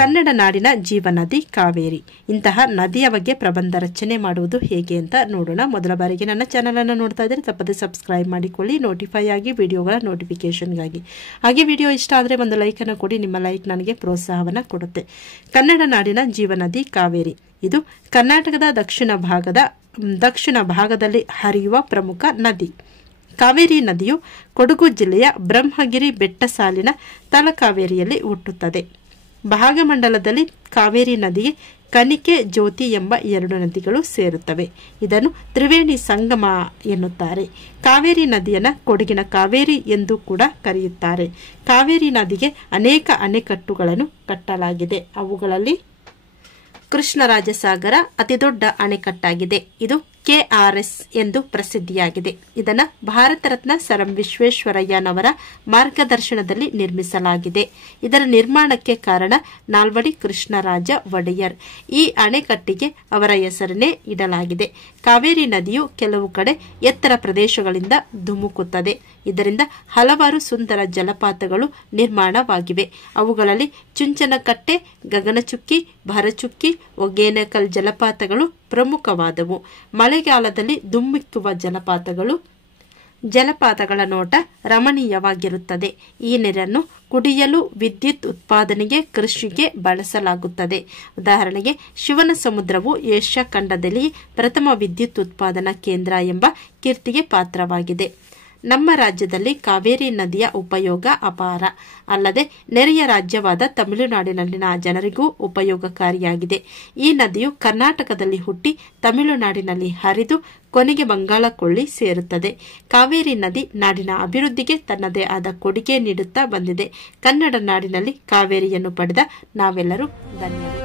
ಕನ್ನಡ ನಾಡಿನ ಜೀವನದಿ ಕಾವೇರಿ. ಇಂತಹ ನದಿಯ ಬಗ್ಗೆ ಪ್ರಬಂಧ ರಚನೆ ಮಾಡುವುದು ಹೇಗೆ ಅಂತ ನೋಡೋಣ. ಮೊದಲ ಬಾರಿಗೆ ನನ್ನ ಚಾನಲ್ ಅನ್ನು ನೋಡ್ತಾ ಇದ್ರೆ ತಪ್ಪದೆ ಸಬ್ಸ್ಕ್ರೈಬ್ ಮಾಡಿಕೊಳ್ಳಿ, ನೋಟಿಫೈ ಆಗಿ ವಿಡಿಯೋಗಳ ನೋಟಿಫಿಕೇಶನ್ಗಾಗಿ. ಹಾಗೆ ವಿಡಿಯೋ ಇಷ್ಟ ಆದರೆ ಒಂದು ಲೈಕ್ ಅನ್ನು ಕೊಡಿ, ನಿಮ್ಮ ಲೈಕ್ ನನಗೆ ಪ್ರೋತ್ಸಾಹವನ್ನು ಕೊಡುತ್ತೆ. ಕನ್ನಡ ನಾಡಿನ ಜೀವನದಿ ಕಾವೇರಿ ಇದು ಕರ್ನಾಟಕದ ದಕ್ಷಿಣ ಭಾಗದಲ್ಲಿ ಹರಿಯುವ ಪ್ರಮುಖ ನದಿ. ಕಾವೇರಿ ನದಿಯು ಕೊಡಗು ಜಿಲ್ಲೆಯ ಬ್ರಹ್ಮಗಿರಿ ಬೆಟ್ಟ ಸಾಲಿನ ತಲಕಾವೇರಿಯಲ್ಲಿ ಹುಟ್ಟುತ್ತದೆ. ಭಾಗಮಂಡಲದಲ್ಲಿ ಕಾವೇರಿ ನದಿಗೆ ಕನಿಕೆ, ಜ್ಯೋತಿ ಎಂಬ 2 ನದಿಗಳು ಸೇರುತ್ತವೆ. ಇದನ್ನು ತ್ರಿವೇಣಿ ಸಂಗಮ ಎನ್ನುತ್ತಾರೆ. ಕಾವೇರಿ ನದಿಯನ್ನು ಕೊಡಗಿನ ಕಾವೇರಿ ಎಂದು ಕೂಡ ಕರೆಯುತ್ತಾರೆ. ಕಾವೇರಿ ನದಿಗೆ ಅನೇಕ ಅಣೆಕಟ್ಟುಗಳನ್ನು ಕಟ್ಟಲಾಗಿದೆ. ಅವುಗಳಲ್ಲಿ ಕೃಷ್ಣರಾಜಸಾಗರ ಅತಿದೊಡ್ಡ ಅಣೆಕಟ್ಟಾಗಿದೆ. ಇದು KRS ಎಂದು ಪ್ರಸಿದ್ಧಿಯಾಗಿದೆ. ಇದನ್ನು ಭಾರತ ರತ್ನ ಸರ್ ಎಂ ವಿಶ್ವೇಶ್ವರಯ್ಯನವರ ಮಾರ್ಗದರ್ಶನದಲ್ಲಿ ನಿರ್ಮಿಸಲಾಗಿದೆ. ಇದರ ನಿರ್ಮಾಣಕ್ಕೆ ಕಾರಣ ನಾಲ್ವಡಿ ಕೃಷ್ಣರಾಜ ಒಡೆಯರ್. ಈ ಅಣೆಕಟ್ಟಿಗೆ ಅವರ ಹೆಸರನ್ನೇ ಇಡಲಾಗಿದೆ. ಕಾವೇರಿ ನದಿಯು ಕೆಲವು ಕಡೆ ಎತ್ತರ ಪ್ರದೇಶಗಳಿಂದ ಧುಮುಕುತ್ತದೆ. ಇದರಿಂದ ಹಲವಾರು ಸುಂದರ ಜಲಪಾತಗಳು ನಿರ್ಮಾಣವಾಗಿವೆ. ಅವುಗಳಲ್ಲಿ ಚುಂಚನಕಟ್ಟೆ, ಗಗನಚುಕ್ಕಿ, ಭರಚುಕ್ಕಿ, ಒಗೇನಕಲ್ ಜಲಪಾತಗಳು ಪ್ರಮುಖವಾದವು. ಮಳೆಗಾಲದಲ್ಲಿ ಧುಮ್ಮಿಕ್ಕುವ ಜಲಪಾತಗಳ ನೋಟ ರಮಣೀಯವಾಗಿರುತ್ತದೆ. ಈ ನೀರನ್ನು ಕುಡಿಯಲು, ವಿದ್ಯುತ್ ಉತ್ಪಾದನೆಗೆ, ಕೃಷಿಗೆ ಬಳಸಲಾಗುತ್ತದೆ. ಉದಾಹರಣೆಗೆ ಶಿವನ ಸಮುದ್ರವು ಏಷ್ಯಾ ಖಂಡದಲ್ಲಿ ಪ್ರಥಮ ವಿದ್ಯುತ್ ಉತ್ಪಾದನಾ ಕೇಂದ್ರ ಎಂಬ ಕೀರ್ತಿಗೆ ಪಾತ್ರವಾಗಿದೆ. ನಮ್ಮ ರಾಜ್ಯದಲ್ಲಿ ಕಾವೇರಿ ನದಿಯ ಉಪಯೋಗ ಅಪಾರ. ಅಲ್ಲದೆ ನೆರೆಯ ರಾಜ್ಯವಾದ ತಮಿಳುನಾಡಿನಲ್ಲಿನ ಜನರಿಗೂ ಉಪಯೋಗಕಾರಿಯಾಗಿದೆ. ಈ ನದಿಯು ಕರ್ನಾಟಕದಲ್ಲಿ ಹುಟ್ಟಿ ತಮಿಳುನಾಡಿನಲ್ಲಿ ಹರಿದು ಕೊನೆಗೆ ಬಂಗಾಳಕೊಳ್ಳಿ ಸೇರುತ್ತದೆ. ಕಾವೇರಿ ನದಿ ನಾಡಿನ ಅಭಿವೃದ್ಧಿಗೆ ತನ್ನದೇ ಆದ ಕೊಡುಗೆ ನೀಡುತ್ತಾ ಬಂದಿದೆ. ಕನ್ನಡ ನಾಡಿನಲ್ಲಿ ಕಾವೇರಿಯನ್ನು ಪಡೆದ ನಾವೆಲ್ಲರೂ ಧನ್ಯರು.